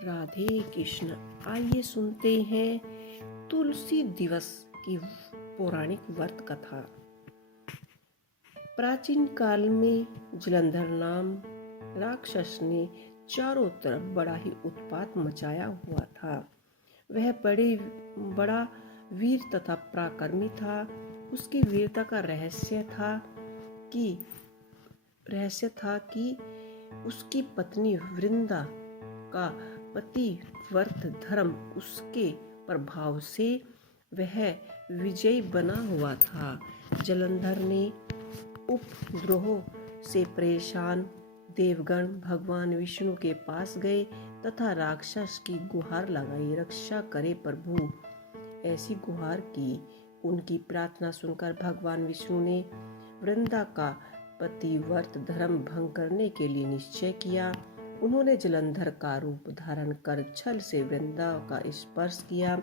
राधे कृष्ण। आइए सुनते हैं तुलसी दिवस की पौराणिक व्रत कथा। प्राचीन काल में जलंधर नाम राक्षस ने चारों तरफ बड़ा ही उत्पात मचाया हुआ था। वह बड़ा वीर तथा पराक्रमी था। उसकी वीरता का रहस्य था कि उसकी पत्नी वृंदा का पतिव्रत धर्म उसके प्रभाव से वह विजयी बना हुआ था। जलंधर ने उपद्रव से परेशान देवगण भगवान विष्णु के पास गए तथा राक्षस की गुहार लगाई, रक्षा करे प्रभु, ऐसी गुहार की। उनकी प्रार्थना सुनकर भगवान विष्णु ने वृंदा का पतिव्रत धर्म भंग करने के लिए निश्चय किया। उन्होंने जलंधर का रूप धारण कर छल से वृंदा का स्पर्श किया।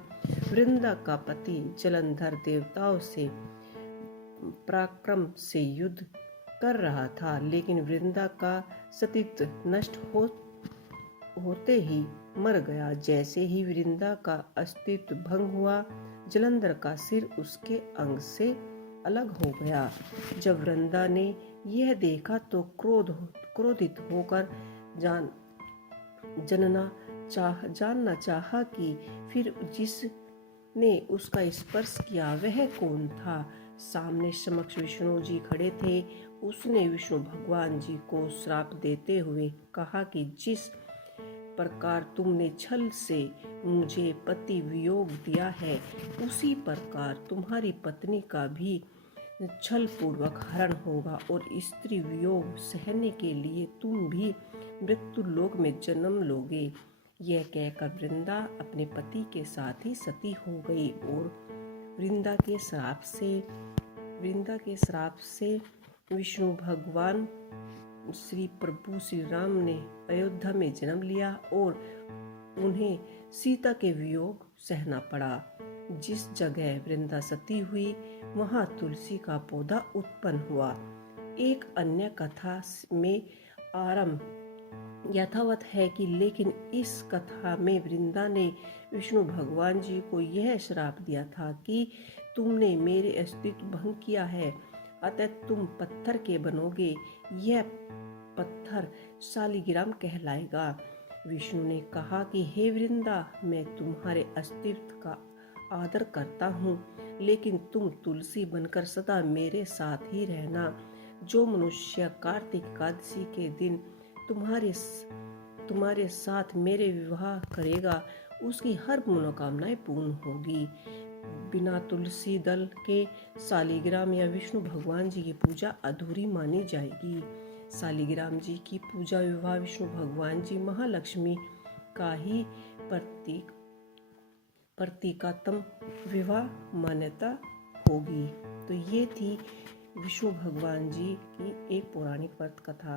वृंदा का पति जलंधर देवताओं से पराक्रम से युद्ध कर रहा था, लेकिन वृंदा का सतीत्व नष्ट होते ही मर गया। जैसे ही वृंदा का अस्तित्व भंग हुआ, जलंधर का सिर उसके अंग से अलग हो गया। जब वृंदा ने यह देखा तो क्रोधित होकर जानना चाहा कि फिर जिसने उसका स्पर्श किया वह कौन था। सामने समक्ष विष्णु जी खड़े थे। उसने विष्णु भगवान जी को श्राप देते हुए कहा कि जिस प्रकार तुमने छल से मुझे पति वियोग दिया है, उसी प्रकार तुम्हारी पत्नी का भी छल पूर्वक हरण होगा और स्त्री वियोग सहने के लिए तुम भी मृत्यु लोक में जन्म लोगे। यह कहकर वृंदा अपने पति के साथ ही सती हो गई और वृंदा के श्राप से विष्णु भगवान श्री प्रभु श्री राम ने अयोध्या में जन्म लिया और उन्हें सीता के वियोग सहना पड़ा। जिस जगह वृंदा सती हुई वहां तुलसी का पौधा उत्पन्न हुआ। एक अन्य कथा में आरंभ यथावत है कि लेकिन इस कथा में वृंदा ने विष्णु भगवान जी को यह श्राप दिया था कि तुमने मेरे अस्तित्व भंग किया है, अतः तुम पत्थर के बनोगे। यह पत्थर शालिग्राम कहलाएगा। विष्णु ने कहा कि हे वृंदा, मैं तुम्हारे अस्तित्व का आदर करता हूँ, लेकिन तुम तुलसी बनकर सदा मेरे साथ ही रहना। जो मनुष्य कार्तिक एकादशी के दिन तुम्हारे साथ मेरे विवाह करेगा, उसकी हर मनोकामनाएं पूर्ण होगी। बिना तुलसी दल के शालिग्राम या विष्णु भगवान जी की पूजा अधूरी मानी जाएगी। शालिग्राम जी की पूजा विवाह विष्णु भगवान जी महालक्ष्मी का ही प्रतीकात्मक विवाह मान्यता होगी। तो ये थी विष्णु भगवान जी की एक पौराणिक व्रत कथा।